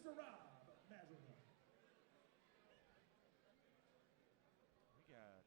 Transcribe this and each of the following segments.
Mr. Rob Madrigal. We got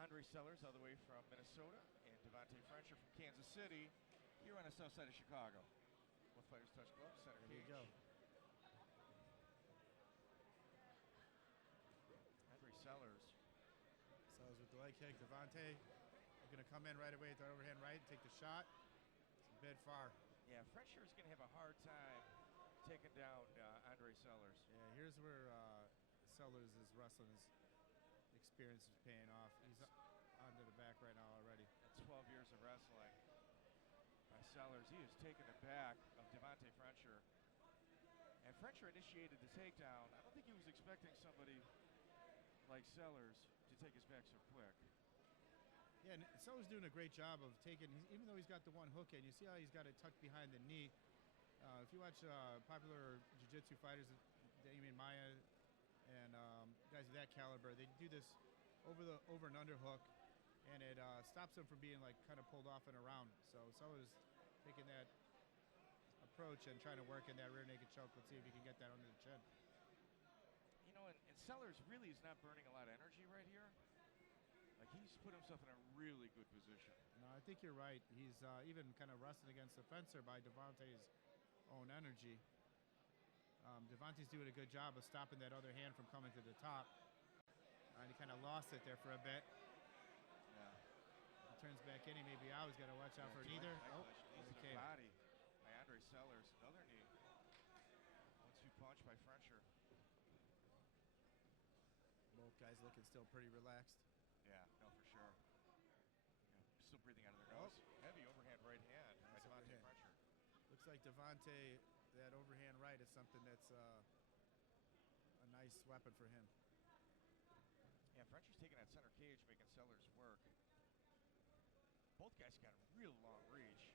Andre Sellars all the way from Minnesota and Devante Frencher from Kansas City here on the south side of Chicago. Both fighters touch gloves, center There cage. you go. Andre Sellars. Sellars with the leg kick. Devante going to come in right away with the overhand right, take the shot. It's a bit far. Yeah, Frencher is going to have a hard time taking down Andre Sellars. Yeah, here's where Sellars' wrestling experience is paying off. He's onto the back right now already. 12 years of wrestling by Sellars. He has taken the back of Devante Frencher. And Frencher initiated the takedown. I don't think he was expecting somebody like Sellars to take his back so quick. Yeah, and Sellars doing a great job of taking, even though he's got the one hook in, you see how he's got it tucked behind the knee. If you watch popular jiu-jitsu fighters, Damian Maia and guys of that caliber, they do this over and under hook, and it stops them from being like kind of pulled off and around. So Sellars taking that approach and trying to work in that rear naked choke. Let's see if he can get that under the chin. You know, and Sellars really is not burning a lot of energy right here. Like, he's put himself in a really good position. No, I think you're right. He's even kind of wrestling against the fencer by Devante's own energy. Devante's doing a good job of stopping that other hand from coming to the top. And he kind of lost it there for a bit. Yeah. He turns back in, he may be out. He's got to watch out for neither. Oh, knees to the body by Andre Sellars. Another knee. 1-2 punch by Frencher. Both guys looking still pretty relaxed. Yeah, no, for sure. Yeah, still breathing out of their nose. Heavy overhand right hand by Devante Frencher. Looks like Devante, that overhand right is something that's a nice weapon for him. Yeah, Frencher's taking that center cage, making Sellars work. Both guys got a real long reach.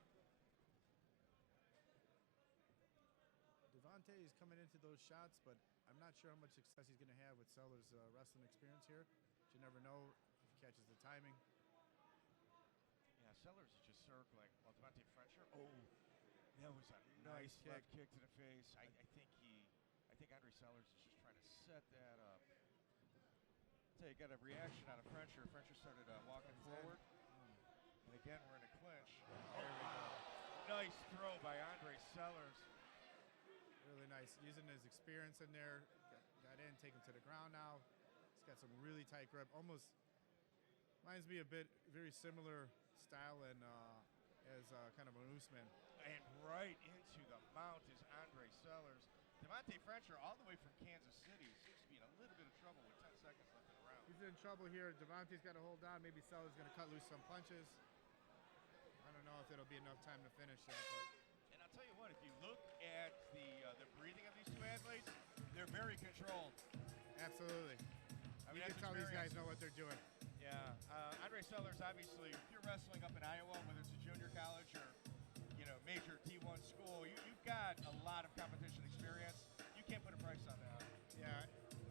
Devante is coming into those shots, but I'm not sure how much success he's going to have with Sellars' wrestling experience here. But you never know if he catches the timing. Yeah, Sellars is just circling. While Devante Frencher, that was a nice left kick to the face. I think Andre Sellars is just trying to set that up. So you got a reaction out of Frencher. Frencher started walking forward. And again, we're in a clinch. There we go. Nice throw by Andre Sellars. Really nice. Using his experience in there. Got in, taken to the ground now. He's got some really tight grip. Almost reminds me a bit, very similar style and as kind of an Usman. And right into the mount is Andre Sellars. Devante Frencher, all the way from Kansas City, seems to be in a little bit of trouble with 10 seconds left in the round. He's in trouble here. Devante's got to hold on. Maybe Sellars going to cut loose some punches. I don't know if it'll be enough time to finish that. But. And I'll tell you what, if you look at the breathing of these two athletes, they're very controlled. Absolutely. I mean, you can tell these guys know what they're doing. Yeah. Andre Sellars, obviously, if you're wrestling up in Iowa, whether it's a junior college or major T1 school, you've got a lot of competition experience. You can't put a price on that. Yeah,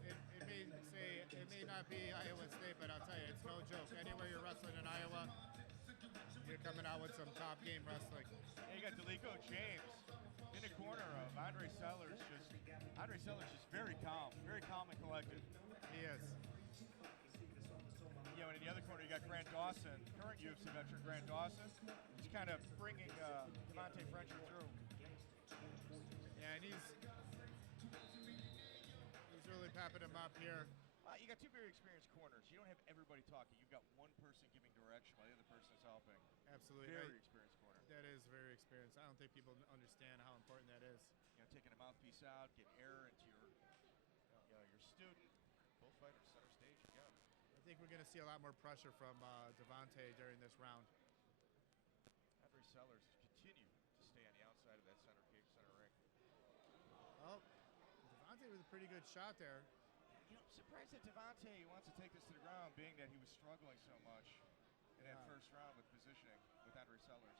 it may not be Iowa State, but I'll tell you, it's no joke. Anywhere you're wrestling in Iowa, you're coming out with some top game wrestling. And you got Delico James in the corner of Andre Sellars. Andre Sellars just very calm and collected. He is. And in the other corner, you got Grant Dawson, current UFC veteran Grant Dawson. He's kind of bringing Devante Frencher through. Yeah, and he's really pepping him up here. You got two very experienced corners. You don't have everybody talking. You've got one person giving direction while the other person is helping. Absolutely. Very experienced corner. That is very experienced. I don't think people understand how important that is. Taking a mouthpiece out, getting air into your student. Both fighters center stage again. I think we're going to see a lot more pressure from Devante during this round. Andre Sellars continue to stay on the outside of that center cage, center ring. Oh, Devante with a pretty good shot there. I'm surprised that Devante wants to take this to the ground, being that he was struggling so much in that first round with positioning with Andre Sellars.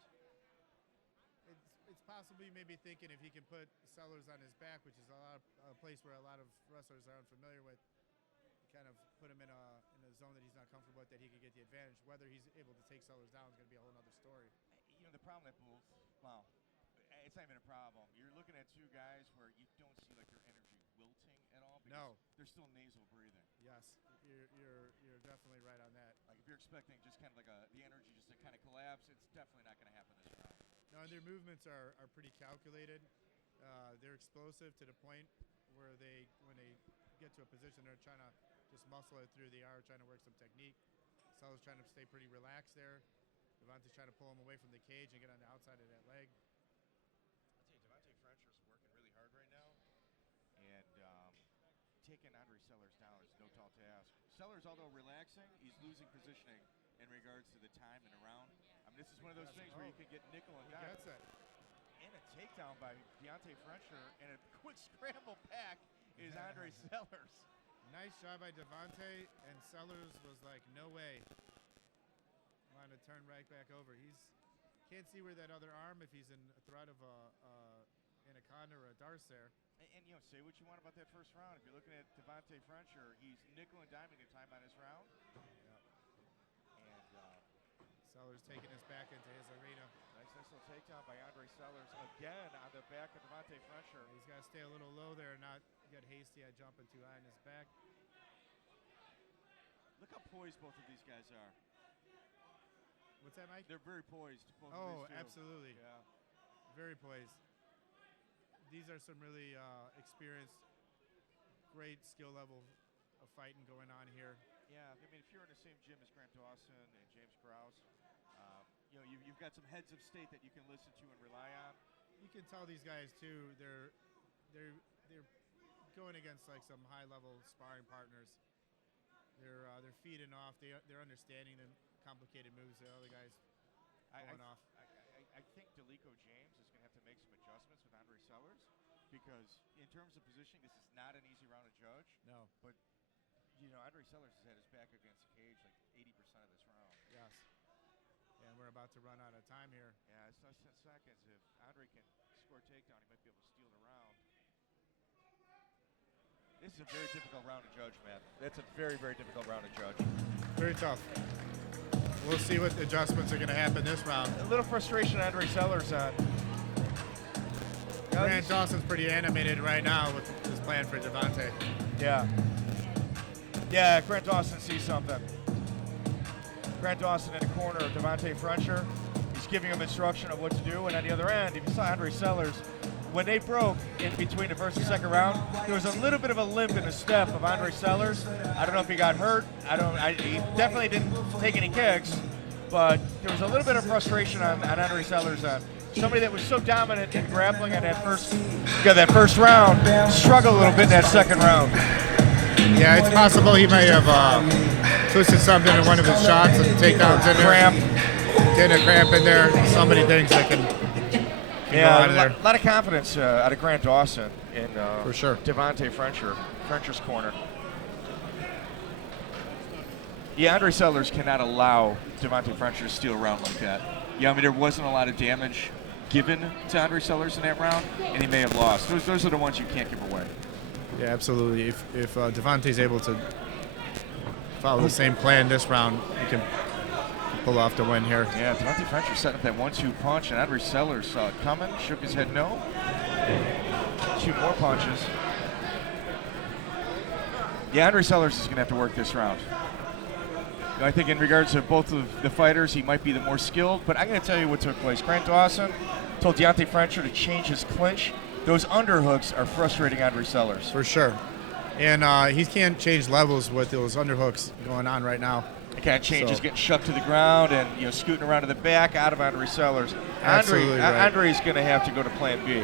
It's possibly maybe thinking if he can put Sellars on his back, which is a place where a lot of wrestlers are unfamiliar with, kind of put him in a zone that he's not comfortable with, that he could get the advantage. Whether he's able to take Sellars down is going to be a whole other story. The problem that it's not even a problem. You're looking at two guys where you don't No. They're still nasal breathing. Yes, you're definitely right on that. Like if you're expecting just kind of like the energy just to kind of collapse, it's definitely not going to happen this round. No, and their movements are pretty calculated. They're explosive to the point where when they get to a position, they're trying to just muscle it through. They are trying to work some technique. Sellars trying to stay pretty relaxed there. Devante's trying to pull him away from the cage and get on the outside of that leg. I'll tell you, Devante Frencher's working really hard right now, and taking Andre Sellars down is no tall task. Sellars, although relaxing, he's losing positioning in regards to the time and around. I mean, this is one of those things where you can get nickel and dime. Gets it. And a takedown by Devante Frencher, and a quick scramble back is Andre Sellars. Nice job by Devante, and Sellars was like, no way. Wanted to turn right back over. Can't see where that other arm, if he's in a threat of anaconda or a darce there. And you know, say what you want about that first round. If you're looking at Devante Frencher, he's nickel and diming the time on his round. Yep. And Sellars taking us back into his arena. Nice little takedown by Andre Sellars again on the back of Devante Frencher. He's got to stay a little low there and not get hasty at jumping too high in his back. Look how poised both of these guys are. What's that, Mike? They're very poised. Both of Oh, these two. absolutely. Yeah. Very poised. These are some really experienced, great skill level of fighting going on here. Yeah, I mean, if you're in the same gym as Grant Dawson and James Krause, you know, you've got some heads of state that you can listen to and rely on. You can tell these guys too. They're going against like some high level sparring partners. They're feeding off. They're understanding the complicated moves the other guys going off. I think Delico James is going to have to make some adjustments with Andre Sellars because in terms of positioning, this is not an easy round to judge. No. But, you know, Andre Sellars has had his back against the cage like 80% of this round. Yes. And we're about to run out of time here. Yeah, it's less than 10 seconds. If Andre can score a takedown, he might be able to steal the round. This is a very difficult round to judge, man. That's a very, very difficult round to judge. Very tough. We'll see what adjustments are going to happen this round. A little frustration Andre Sellars on. Grant Dawson's pretty animated right now with his plan for Devante. Yeah. Yeah, Grant Dawson sees something. Grant Dawson in the corner of Devante Frencher. He's giving him instruction of what to do. And on the other end, if you saw Andre Sellars, when they broke in between the first and second round, there was a little bit of a limp in the step of Andre Sellars. I don't know if he got hurt. He definitely didn't take any kicks, but there was a little bit of frustration on Andre Sellars. Somebody that was so dominant in grappling in that first round struggled a little bit in that second round. Yeah, it's possible he may have twisted something in one of his shots and takedowns in there. Cramp. Getting a cramp in there. So many things that can Yeah, a lot of confidence out of Grant Dawson in for sure. Devante Frencher's corner. Yeah, Andre Sellars cannot allow Devante Frencher to steal a round like that. Yeah, I mean, there wasn't a lot of damage given to Andre Sellars in that round, and he may have lost. Those are the ones you can't give away. Yeah, absolutely. If Devante's able to follow the same plan this round, he can pull off the win here. Yeah, Devante Frencher setting up that 1-2 punch, and Andre Sellars saw it coming, shook his head no. 2 more punches. Yeah, Andre Sellars is going to have to work this round. I think in regards to both of the fighters, he might be the more skilled, but I'm going to tell you what took place. Grant Dawson told Devante Frencher to change his clinch. Those underhooks are frustrating Andre Sellars. For sure. And he can't change levels with those underhooks going on right now. He can't change, just getting shoved to the ground and scooting around to the back out of Andre Sellars. Andre's going to have to go to plan B.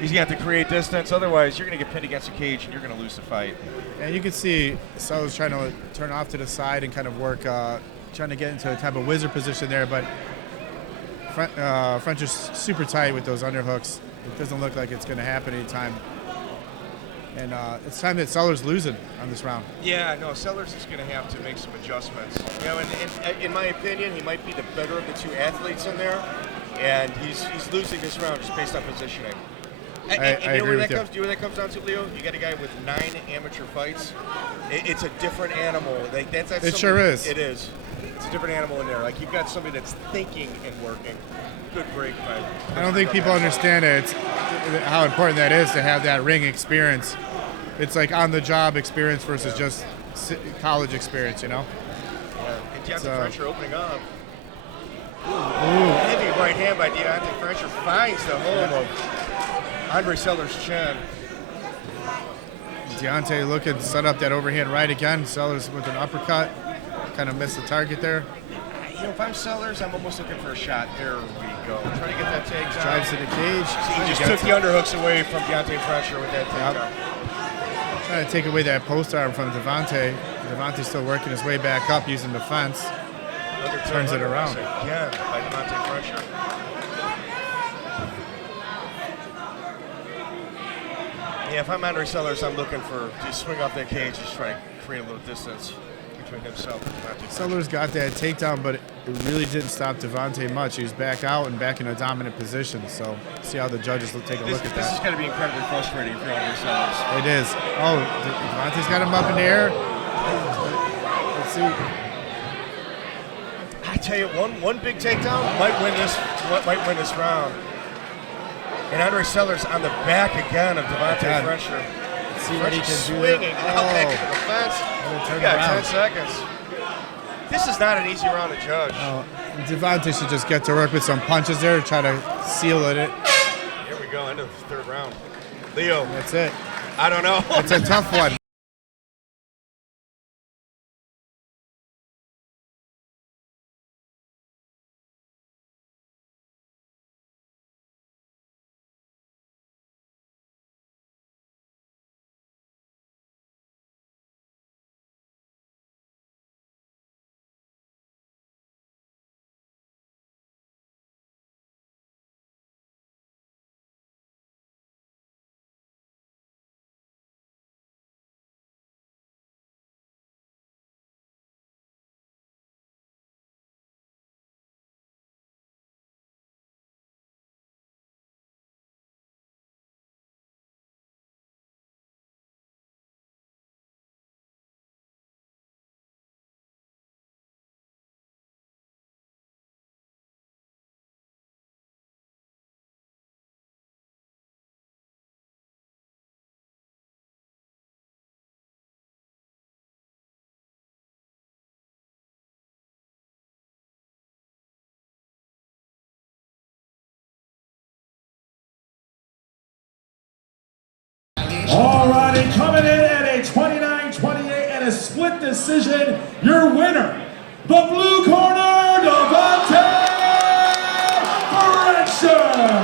He's going to have to create distance, otherwise you're going to get pinned against the cage and you're going to lose the fight. And you can see Sellars trying to turn off to the side and kind of work, trying to get into a type of wizard position there, but French is super tight with those underhooks. It doesn't look like it's going to happen anytime. And it's time that Sellars losing on this round. Yeah, no, Sellars is going to have to make some adjustments. And in my opinion, he might be the better of the two athletes in there, and he's losing this round just based on positioning. I agree with you. Do you know what that comes down to, Leo? You got a guy with 9 amateur fights. It's a different animal. It sure is. It is. It's a different animal in there. Like, you've got somebody that's thinking and working. Good break by. I don't think people understand it. How important that is to have that ring experience. it's like on-the-job experience versus just college experience, you know? Yeah, and Devante Frencher opening up. Ooh. Heavy right hand by Devante Frencher finds the home of Andre Sellars' chin. Devante looking to set up that overhand right again. Sellars with an uppercut. Kind of missed the target there. You know, if I'm Sellars, I'm almost looking for a shot. There we go. Trying to get that takedown. Drives to the cage. See, he just took the underhooks away from Devante Frencher with that takedown. Trying to take away that post arm from Devante. Devante's still working his way back up using the fence. Turns it around. Again by Devante Frencher. Yeah, if I'm Andre Sellars, I'm looking for to swing off that cage, just try to create a little distance between himself and Devante. Sellars got that takedown, but it really didn't stop Devante much. He was back out and back in a dominant position. So see how the judges will take a look at that. This is going to be incredibly frustrating for Andre Sellars. It is. Oh, Devante's got him up in the air. Let's see. I tell you, one big takedown might win this round. And Andre Sellars on the back again of Devante Frencher. Let's see what he can do. Swinging back into the fence. You got 10 seconds. This is not an easy round to judge. Devante should just get to work with some punches there, try to seal it. Here we go, into the third round. Leo. That's it. I don't know. It's a tough one. All righty, coming in at a 29-28 and a split decision, your winner, the blue corner, Devante Frencher.